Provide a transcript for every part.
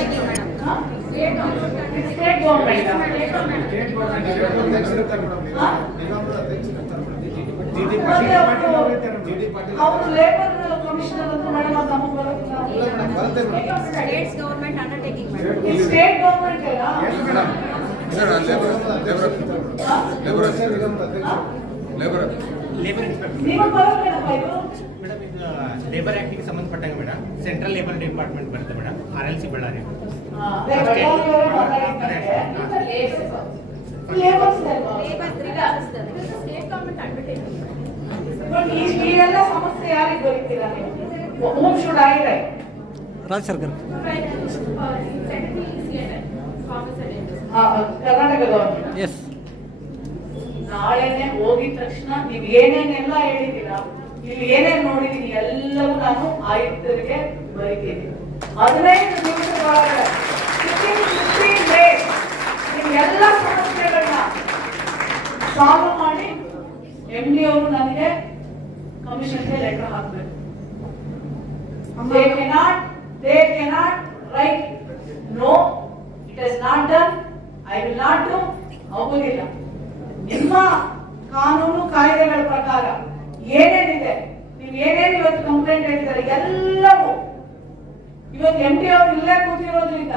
undertaking, madam. State government ಅವರು labour commissioner ಅಂತ madam ಅದು ನಮಗೆ ಬರೋದಿಲ್ಲ States government undertaking, madam. ಈ ಸ್ಟೇಟ್ ಗೌರ್ಮೆಂಟ್ ಅಲ್ಲ ಲೇಬರ್ ಲೇಬರ್ ಇನ್ಸ್ಪೆಕ್ಟರ್ ನಿಮಗೆ ಬರೋದಿಲ್ಲಪ್ಪ ಇದು ಮೇಡಮ್ ಇದು ಲೇಬರ್ ಆಕ್ಟಿಗೆ ಸಂಬಂಧಪಟ್ಟಂಗೆ ಮೇಡಮ್ ಸೆಂಟ್ರಲ್ ಲೇಬರ್ ಡಿಪಾರ್ಟ್ಮೆಂಟ್ ಬರುತ್ತೆ madam R L C Ballari ರಾಜ್ಯ ಸರ್ಕಾರ. ಕರ್ನಾಟಕ ಗವರ್ಮೆಂಟ್ ಎಸ್ ನಾಳೆನೆ ಹೋಗಿದ ತಕ್ಷಣ ನೀವ್ ಏನೇನೆಲ್ಲ ಹೇಳಿದೀರಾ ಇಲ್ಲಿ ಏನೇನು ನೋಡಿದೀನಿ ಎಲ್ಲವೂ ನಾನು ಆಯುಕ್ತರಿಗೆ ಬರೀತೀನಿ ಹದಿನೈದು ದಿವಸದ ಒಳಗಡೆ fifteen, fifteen days ನಿಮ್ ಎಲ್ಲ ಸಮಸ್ಯೆಗಳನ್ನ ಸಾಲ್ವ್ ಮಾಡಿ ಎಂ ಡಿ ಅವರು ನನಗೆ ಕಮಿಷನ್ಗೆ ಲೆಟರ್ ಹಾಕ್ಬೇಕು. They cannot, they cannot write no it is not done I will not do ಆಗೋದಿಲ್ಲ ನಿಮ್ಮ ಕಾನೂನು ಕಾಯ್ದೆಗಳ ಪ್ರಕಾರ ಏನೇನಿದೆ? ನೀವು ಏನೇನು ಇವತ್ತು ಕಂಪ್ಲೇಂಟ್ ಹೇಳ್ತಾರೆ? ಎಲ್ಲವೂ. ಇವತ್ತು ಎಂ ಟಿ ಅವರು ಇಲ್ಲೇ ಕೂತಿರೋದ್ರಿಂದ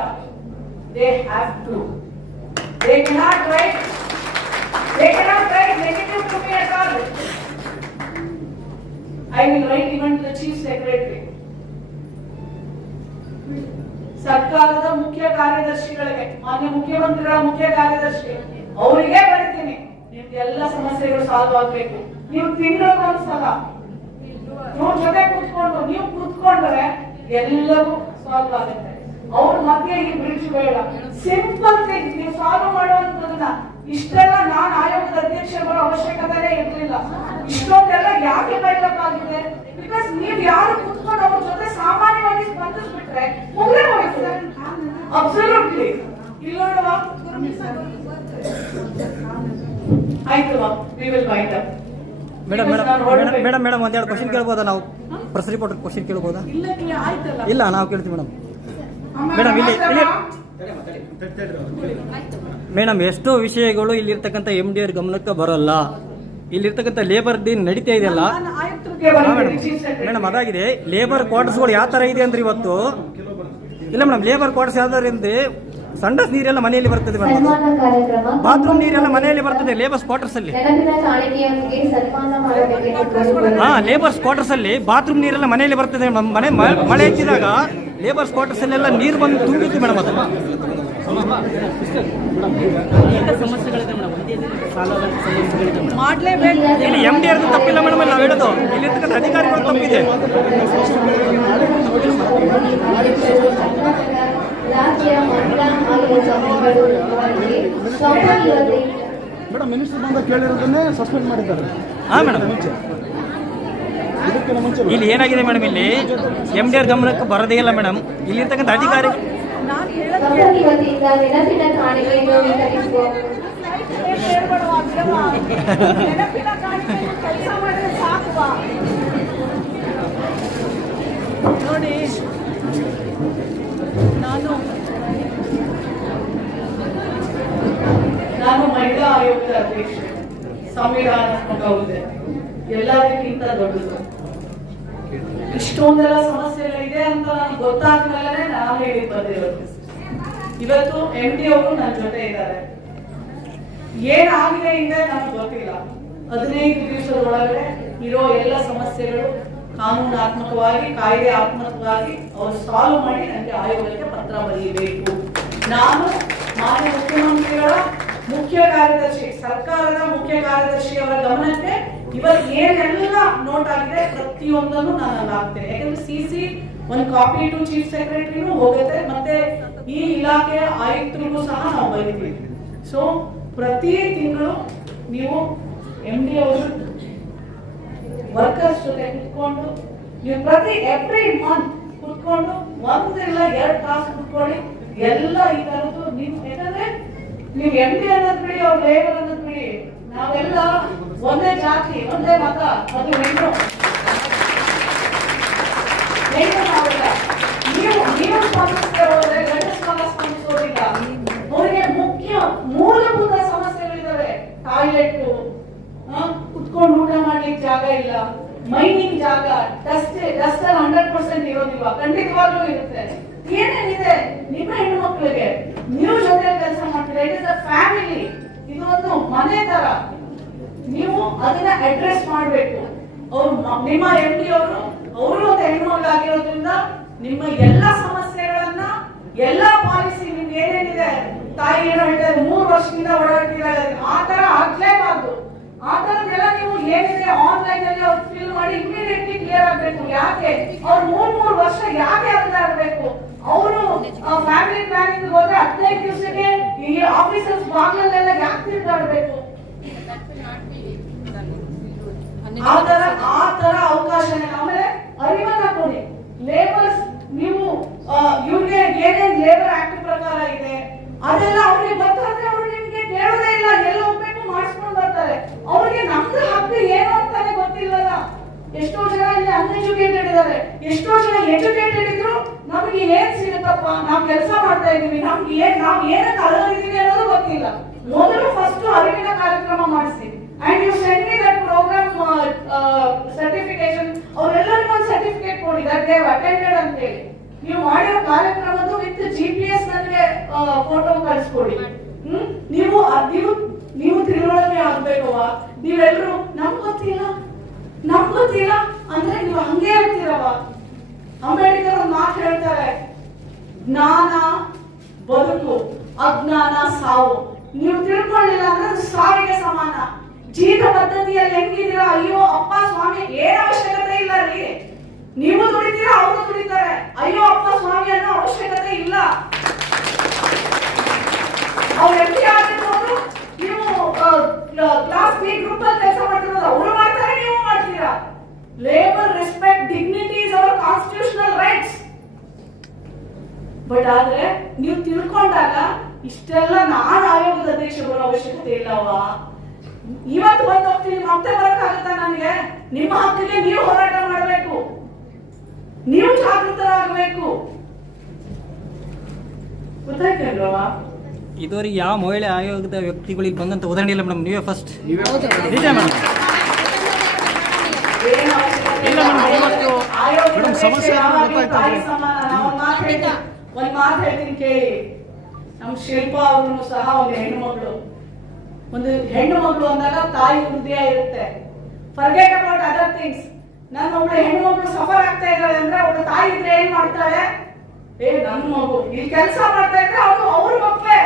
they have to they cannot write they cannot write negative to me at all I will write even to the chief secretary ಸರ್ಕಾರದ ಮುಖ್ಯ ಕಾರ್ಯದರ್ಶಿಗಳಿಗೆ, ಮಾನ್ಯ ಮುಖ್ಯಮಂತ್ರಿಗಳ ಮುಖ್ಯ ಕಾರ್ಯದರ್ಶಿ, ಅವರಿಗೆ ಬರೀತೀನಿ. ನಿಮ್ಗೆಲ್ಲ ಸಮಸ್ಯೆಗಳು ಸಾಲ್ವ್ ಆಗ್ಬೇಕು. ನೀವು ತಿಂಗಳಿಗೊಂದ್ಸಲ ನೀವು ಜೊತೆ ಕೂತ್ಕೊಂಡು, ನೀವು ಕೂತ್ಕೊಂಡ್ರೆ ಎಲ್ಲವೂ ಸಾಲ್ವ್ ಆಗುತ್ತೆ. ಅವ್ರ ಮಧ್ಯೆ ಈ ಬ್ರಿಡ್ಜ್ ಬೇಡ. ಸಿಂಪಲ್ ಥಿಂಗ್ ನೀವು ಸಾಲ್ವ್ ಮಾಡುವಂತದನ್ನ ಇಷ್ಟೆಲ್ಲ ನಾನು ಆಯೋಗದ ಅಧ್ಯಕ್ಷರ ಅವಶ್ಯಕತೆನೇ ಇರಲಿಲ್ಲ. ಇಷ್ಟೊಂದೆಲ್ಲ ಯಾಕೆ ಬೈಲಕ್ಕಾಗಿದೆ ಬಿಕಾಸ್ ನೀವ್ ಯಾರು ಕೂತ್ಕೊಂಡು ಅವ್ರ ಜೊತೆ ಸಾಮಾನ್ಯವಾಗಿ ಸ್ಪಂದಿಸ್ಬಿಟ್ರೆ ಮುಗ್ರೆ ಹೋಯ್ತು ಅಬ್ಸಲ್ಯೂಟ್ಲಿ ಇಲ್ಲ ನೋಡುವ ಆಯ್ತು we will up madam madam madam madam ಒಂದೆರಡು ಕ್ವಶನ್ ಕೇಳ್ಬೋದಾ ನಾವು? ಪ್ರೆಸ್ ರಿಪೋರ್ಟರ್ ಕ್ವಶನ್ ಕೇಳ್ಬೋದಾ? ಇಲ್ಲ ಇಲ್ಲ, ಆಯ್ತಲ್ಲ. ಇಲ್ಲ ನಾವು ಕೇಳ್ತೀವಿ ಮೇಡಮ್. ಮೇಡಮ್ ಇಲ್ಲಿ ಇಲ್ಲಿ ಮೇಡಮ್ ಎಷ್ಟೋ ವಿಷಯಗಳು ಇಲ್ಲಿರ್ತಕ್ಕಂಥ ಎಂ ಡಿ ಅವ್ರ ಗಮನಕ್ಕೆ ಬರೋಲ್ಲ. ಇಲ್ಲಿರ್ತಕ್ಕಂಥ ಲೇಬರ್ ದಿನ ನಡೀತಾ ಇದೆಯಲ್ಲ? ಮೇಡಮ್. ಅದಾಗಿದೆ. ಲೇಬರ್ ಕ್ವಾರ್ಟರ್ಸ್ಗಳು ಯಾವ ಥರ ಇದೆ ಅಂದ್ರೆ ಇವತ್ತು? ಇಲ್ಲ ಮೇಡಮ್ ಲೇಬರ್ ಕ್ವಾರ್ಟರ್ಸ್ ಯಾವ್ದಾರು ಅಂದ್ರೆ ಸಂಡಸ್ ನೀರೆಲ್ಲ ಮನೆಯಲ್ಲಿ ಬರ್ತದೆ ಮೇಡಮ್ ಬಾತ್ರೂಮ್ ನೀರೆಲ್ಲ ಮನೆಯಲ್ಲಿ ಬರ್ತದೆ ಲೇಬರ್ಸ್ ಕ್ವಾರ್ಟರ್ಸ್ ಅಲ್ಲಿ. ಹಾ ಲೇಬರ್ಸ್ ಕ್ವಾರ್ಟರ್ಸ್ ಅಲ್ಲಿ ಬಾತ್ರೂಮ್ ನೀರೆಲ್ಲ ಮನೆಯಲ್ಲಿ ಬರ್ತದೆ. ಮೇಡಮ್ ಮನೆ ಮಳೆ ಹೆಚ್ಚಿದಾಗ ಲೇಬರ್ಸ್ ಕ್ವಾರ್ಟರ್ಸ್ ಅಲ್ಲೆಲ್ಲ ನೀರು ಬಂದು ತುಂಬಿತ್ತು ಮೇಡಮ್ ಅದು. ಇಲ್ಲಿ ಎಂ ಡಿ ಆರ್ದು ತಪ್ಪಿಲ್ಲ ಮೇಡಮ್ ನಾವು ಹೇಳೋದು. ಇಲ್ಲಿರ್ತಕ್ಕಂಥ ಅಧಿಕಾರಿಗಳು ತಪ್ಪಿದೆ. ರಾಜ್ಯ ಮೇಡಮ್ ಮಿನಿಸ್ಟರ್ ಬಂದ ಕೇಳಿರೋದನ್ನೇ ಸಸ್ಪೆಂಡ್ ಮಾಡಿದ್ದಾರೆ. ಹಾ ಮೇಡಮ್. ಮುಂಚೆ. ಇಲ್ಲಿ ಏನಾಗಿದೆ ಮೇಡಮ್ ಇಲ್ಲಿ? ಎಂ ಡಿ ಆರ್ ಗಮನಕ್ಕೆ ಬರೋದೇ ಇಲ್ಲ ಮೇಡಮ್. ಇಲ್ಲಿರ್ತಕ್ಕಂಥ ಅಧಿಕಾರಿ ನಾನು ಹೇಳೋದು ಸಂಘ ವತಿಯಿಂದ ನೆನಪಿನ ಕಾಣಿಕೆಯನ್ನು ವಿತರಿಸುವ ನೆನಪಿನ ಕಾಣಿಕೆಯನ್ನು ಕೆಲಸ ಮಾಡಿದ್ರೆ ಸಾಕುವ ನೋಡಿ ನಾನು ನಾನು ಮಹಿಳಾ ಆಯೋಗದ ಅಧ್ಯಕ್ಷೆ ಸಂವಿಧಾನಾತ್ಮಕ ಹುದ್ದೆ ಎಲ್ಲದಕ್ಕಿಂತ ದೊಡ್ಡದು. ಇಷ್ಟೊಂದೆಲ್ಲ ಸಮಸ್ಯೆಗಳಿದೆ ಅಂತ ನನಗೆ ಗೊತ್ತಾದ ಮೇಲೆ ನಾನು ಹೇಳಿ ಬಂದಿರೋದು ಇವತ್ತು ಎಂ ಡಿ ಅವರು ನನ್ನ ಜೊತೆ ಇದ್ದಾರೆ. ಏನಾಗಿದೆ ಹಿಂದೆ ನನಗೆ ಗೊತ್ತಿಲ್ಲ. ಹದಿನೈದು ದಿವಸದೊಳಗಡೆ ಇರೋ ಎಲ್ಲ ಸಮಸ್ಯೆಗಳು ಕಾನೂನಾತ್ಮಕವಾಗಿ, ಕಾಯ್ದೆ ಆತ್ಮಕವಾಗಿ ಅವರು ಸಾಲ್ವ್ ಮಾಡಿ ನನಗೆ ಆಯೋಗಕ್ಕೆ ಪತ್ರ ಬರೆಯಬೇಕು ನಾನು ಮಾನ್ಯ ಮುಖ್ಯಮಂತ್ರಿಗಳ ಮುಖ್ಯ ಕಾರ್ಯದರ್ಶಿ, ಸರ್ಕಾರದ ಮುಖ್ಯ ಕಾರ್ಯದರ್ಶಿ ಅವರ ಗಮನಕ್ಕೆ ಇವತ್ತು ಏನೆಲ್ಲ ನೋಟ್ ಆಗಿದೆ ಪ್ರತಿಯೊಂದನ್ನು ನಾನು ಅಲ್ಲಿ ಹಾಕ್ತೇನೆ ಯಾಕಂದ್ರೆ ಸಿ ಸಿ ಒಂದು ಕಾಪಿ ಟು ಚೀಫ್ ಸೆಕ್ರೆಟರಿನೂ ಹೋಗುತ್ತೆ, ಮತ್ತೆ ಈ ಇಲಾಖೆಯ ಆಯುಕ್ತರಿಗೂ ಸಹ ನಾವು ಬರೀತೀವಿ. ಸೊ ಪ್ರತಿ ತಿಂಗಳು ನೀವು ಎಂ ಡಿ ಅವರು ವರ್ಕರ್ಸ್ ಜೊತೆ ಕುತ್ಕೊಂಡು, ನೀವು ಪ್ರತಿ ಎವ್ರಿ ಮಂತ್ ಕುತ್ಕೊಂಡು ಒಂದಿಲ್ಲ ಎರಡು ತಾಸು ಕುತ್ಕೊಳ್ಳಿ ಎಲ್ಲ ಈ ತರದ್ದು ನೀವು ನೀವು ಎಂ ಪಿ ಅನ್ನೋದು ಬಿಡಿ, ಅವ್ರ ಲೇಬರ್ ಅನ್ನೋದು ಬಿಡಿ. ನಾವೆಲ್ಲ ಒಂದೇ ಜಾತಿ, ಒಂದೇ ಮತ, ಅದು ಹೆಣ್ಣು. ನೀವು ನೀವು ಸ್ಪಂದಿಸದೆ ಹೋದ್ರೆ ಗಂಡಸ್ಮಾಲ ಸ್ಪಂದಿಸೋದಿಲ್ಲ. ಅವರಿಗೆ ಮುಖ್ಯ, ಮೂಲಭೂತ ಸಮಸ್ಯೆಗಳಿದಾವೆ. ಟಾಯ್ಲೆಟ್ ಕುತ್ಕೊಂಡು ಊಟ ಮಾಡ್ಲಿಕ್ಕೆ ಜಾಗ ಇಲ್ಲ. ಮೈನಿಂಗ್ ಜಾಗ, ಡಸ್ಟ್ ಡಸ್ಟ್ ಅಲ್ಲಿ ಹಂಡ್ರೆಡ್ ಪರ್ಸೆಂಟ್ ಇರೋದಿಲ್ವಾ? ಖಂಡಿತವಾಗ್ಲೂ ಇರುತ್ತೆ. ಏನೇನಿದೆ ನಿಮ್ಮ ಹೆಣ್ಣು ಮಕ್ಕಳಿಗೆ ನೀವು ಜೊತೆ ಕೆಲಸ ಮಾಡ್ತೀರಾ? ಇಟ್ ಇಸ್ ಅ ಫ್ಯಾಮಿಲಿ ಇದು ಒಂದು ಮನೆ ತರ. ನೀವು ಅದನ್ನ ಅಡ್ರೆಸ್ ಮಾಡಬೇಕು. ಅವ್ರು ನಿಮ್ಮ ಎಂ ಡಿ ಅವರು ಅವರು ಒಂದು ಹೆಣ್ಮಗಳು ಆಗಿರೋದ್ರಿಂದ ನಿಮ್ಮ ಎಲ್ಲ ಸಮಸ್ಯೆಗಳನ್ನ, ಎಲ್ಲ ಪಾಲಿಸಿ ನಿಮ್ಗೆ ಏನೇನಿದೆ? ತಾಯಿ ಏನೋ ಹೇಳ್ತಾರೆ ಮೂರು ವರ್ಷದಿಂದ ಓಡಾಡ್ತಿದ್ದಾರೆ. ಆ ತರ ಆಗ್ಲೇಬಾರ್ದು. ಆ ತರದ್ದೆಲ್ಲ ನೀವು ಏನಿದೆ ಆನ್ಲೈನ್ ಅಲ್ಲಿ ಅವ್ರು ಫಿಲ್ ಮಾಡಿ ಇಮಿಡಿಯೇಟ್ಲಿ ಕ್ಲಿಯರ್ ಆಗ್ಬೇಕು. ಯಾಕೆ? ಅವ್ರು ಮೂರ್, ಮೂರು ವರ್ಷ ಯಾಕೆ ಅರ್ಥ ಆಗ್ಬೇಕು? ಅವರು ಫ್ಯಾಮಿಲಿ ಪ್ಲಾನಿಂಗ್ ಹೋದ್ರೆ ಹದಿನೈದು ದಿವಸಕ್ಕೆ ಈ ಆಫೀಸರ್ಸ್ ಬಾಗ್ಲಲ್ಲೆಲ್ಲ ಯಾಕೆ ತಿರುಗಾಡ್ಬೇಕು? ಆ ತರ ಆ ತರ ಅವಕಾಶ ಆಮೇಲೆ ಅರಿವನ್ನ ಕೊಡಿ. ಲೇಬರ್ಸ್ ನೀವು ಇವ್ರಿಗೆ ಏನೇನ್ ಲೇಬರ್ ಆಕ್ಟ್ ಪ್ರಕಾರ ಇದೆ, ಅದೆಲ್ಲ ಅವ್ರಿಗೆ ಗೊತ್ತಾದ್ರೆ ಅವ್ರು ನಿಮ್ಗೆ ಕೇಳೋದೇ ಇಲ್ಲ. ಎಲ್ಲ ಹೋಗ್ಬೇಕು ಮಾಡಿಸ್ಕೊಂಡು ಬರ್ತಾರೆ. ಅವ್ರಿಗೆ ನಮ್ದು ಹಕ್ಕು ಏನು ಅಂತಾನೆ ಗೊತ್ತಿಲ್ಲಲ್ಲ. ಎಷ್ಟೋ ಜನ ಇಲ್ಲಿ ಅನ್ಎಜುಕೇಟೆಡ್ ಇದ್ದಾರೆ. ಎಷ್ಟೋ ಜನ ಎಜುಕೇಟೆಡ್ ಸಿಗುತ್ತಪ್ಪ ನಾವ್ ಕೆಲಸ ಮಾಡ್ತಾ ಇದೀವಿ ನಮ್ಗೆ ಏನ್ ನಾವ್ ಏನಕ್ಕೆ ಅಳೋದಿದೀವಿ ಅನ್ನೋದು ಗೊತ್ತಿಲ್ಲ. ಮೊದಲು ಫಸ್ಟ್ ಅರಿವಿನ ಕಾರ್ಯಕ್ರಮ ಮಾಡಿಸಿ. And you send me that programme certification ಅವರೆಲ್ಲರಿಗೂ ಒಂದು ಸರ್ಟಿಫಿಕೇಟ್ ಕೊಡಿ ದಟ್ ದೇವ್ ಅಟೆಂಡೆಡ್ ಅಂತ ಹೇಳಿ ನೀವು ಮಾಡಿರೋ ಕಾರ್ಯಕ್ರಮದ್ದು ವಿತ್ ಜಿ ಪಿ ಎಸ್ ನನಗೆ ಫೋಟೋ ಕಳಿಸ್ಕೊಡಿ. ನೀವು ನೀವು ನೀವು ತಿಳುವಳಿಕೆ ಆಗ್ಬೇಕವ ನೀವೆಲ್ಲರೂ ನಮ್ಗೆ ಗೊತ್ತಿಲ್ಲ. ನಮ್ಗೆ ಗೊತ್ತಿಲ್ಲ ಅಂದ್ರೆ ನೀವು ಹಂಗೆ ಇರ್ತೀರವ ಅಂಬೇಡ್ಕರ್ ಒಂದು ಮಾತು ಹೇಳ್ತಾರೆ. ಜ್ಞಾನ, ಬದುಕು, ಅಜ್ಞಾನ, ಸಾವು. ನೀವು ತಿಳ್ಕೊಳ್ಳಿಲ್ಲ ಅಂದ್ರೆ ಅದು ಸಾವಿಗೆ ಸಮಾನ. ಜೀವ ಪದ್ಧತಿಯಲ್ಲಿ ಹೆಂಗಿದ್ದೀರಾ? ಅಯ್ಯೋ, ಅಪ್ಪ, ಸ್ವಾಮಿ, ಏನ್ ಅವಶ್ಯಕತೆ ಇಲ್ಲ ರೀ. ನೀವು ದುಡಿತೀರಾ, ಅವರು ದುಡಿತಾರೆ. ಅಯ್ಯೋ, ಅಪ್ಪ, ಸ್ವಾಮಿ ಅನ್ನೋ ಅವಶ್ಯಕತೆ ಇಲ್ಲ. ಅವ್ರು ಎಂ ಪಿ ಆಗಿರ್ಬೋದು ನೀವು ಕ್ಲಾಸ್ ಬಿ ಗ್ರೂಪ್ ಅಲ್ಲಿ ಕೆಲಸ ಮಾಡ್ತಿರೋದು, ಅವರು ಮಾಡ್ತಾರೆ, ನೀವು ಮಾಡ್ತೀರಾ? Labour respect dignity is our constitutional rights but ಆದ್ರೆ ನೀವು ತಿಳ್ಕೊಂಡಾಗ ಇಷ್ಟೆಲ್ಲ ನಾನು ಆಯೋಗದ ಅಧ್ಯಕ್ಷ ಬರೋ ಅವಶ್ಯಕತೆ ಇಲ್ಲವಾ ಇವತ್ತು ಬಂದು ಹೋಗ್ತೀನಿ ಮತ್ತೆ ಬರಕ್ಕಾಗತ್ತ ನನಗೆ? ನಿಮ್ಮ ಹಕ್ಕಿಗೆ ನೀವು ಹೋರಾಟ ಮಾಡಬೇಕು. ನೀವು ಜಾಗೃತರಾಗಬೇಕು. ಗೊತ್ತಾಯ್ತಲ್ವ ಇದುವರೆಗೆ ಯಾವ ಮಹಿಳೆ ಆಯೋಗದ ವ್ಯಕ್ತಿಗಳಿಗೆ ಬಂದಂತ ಉದಾಹರಣೆ ಇಲ್ಲ ಮೇಡಮ್ ನೀವೇ ಫಸ್ಟ್ ನಿಜ ಮೇಡಮ್. ಏನ್ ಇಲ್ಲ ಮೇಡಮ್, ಇವತ್ತು ಆಯೋಗದ ಮೇಡಮ್, ಸಮಸ್ಯೆ ಅಧ್ಯಕ್ಷ ಒಂದ್ ಮಾತು ಹೇಳ್ತೀನಿ ಕೇಳಿ. ನಮ್ ಶಿಲ್ಪ ಅವ್ರು ಸಹ ಒಂದು ಹೆಣ್ಣು ಮಗಳು. ಒಂದು ಹೆಣ್ಣು ಮಗಳು ಅಂದಾಗ ತಾಯಿ ಹೃದಯ ಇರುತ್ತೆ. ಫರ್ಗೆಟ್ ಅಬೌಟ್ ಅದರ್ ಥಿಂಗ್ಸ್ ನನ್ನ ಒಬ್ಳು ಹೆಣ್ಣು ಮಗಳು ಸಫರ್ ಆಗ್ತಾ ಇದ್ದಾಳೆ ಅಂದ್ರೆ ಅವಳ ತಾಯಿ ಇದ್ರೆ ಏನ್ ಮಾಡ್ತಾಳೆ? ಏ ನನ್ನ ಮಗು ಇಲ್ಲಿ ಕೆಲಸ ಮಾಡ್ತಾ ಇದ್ರೆ ಅವಳು ಅವ್ರ ಮಕ್ಕಳೇ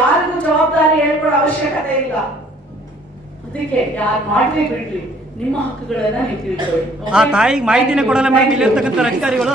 ಯಾರಿಗೂ ಜವಾಬ್ದಾರಿ ಹೇಳ್ಕೊಡೋ ಅವಶ್ಯಕತೆ ಇಲ್ಲ. ಅದಕ್ಕೆ ಯಾರು ಮಾಡ್ಲಿ ಬಿಡ್ಲಿ. ನಿಮ್ಮ ಹಕ್ಕುಗಳನ್ನ ನೀವು ತಿಳ್ಕೊಳ್ಳಿ ಆ ತಾಯಿಗೆ ಮಾಹಿತಿನೇ ಕೊಡಲ್ಲ ಮೇಡಮ್ ಇಲ್ಲಿರ್ತಕ್ಕಂಥ ಅಧಿಕಾರಿಗಳು.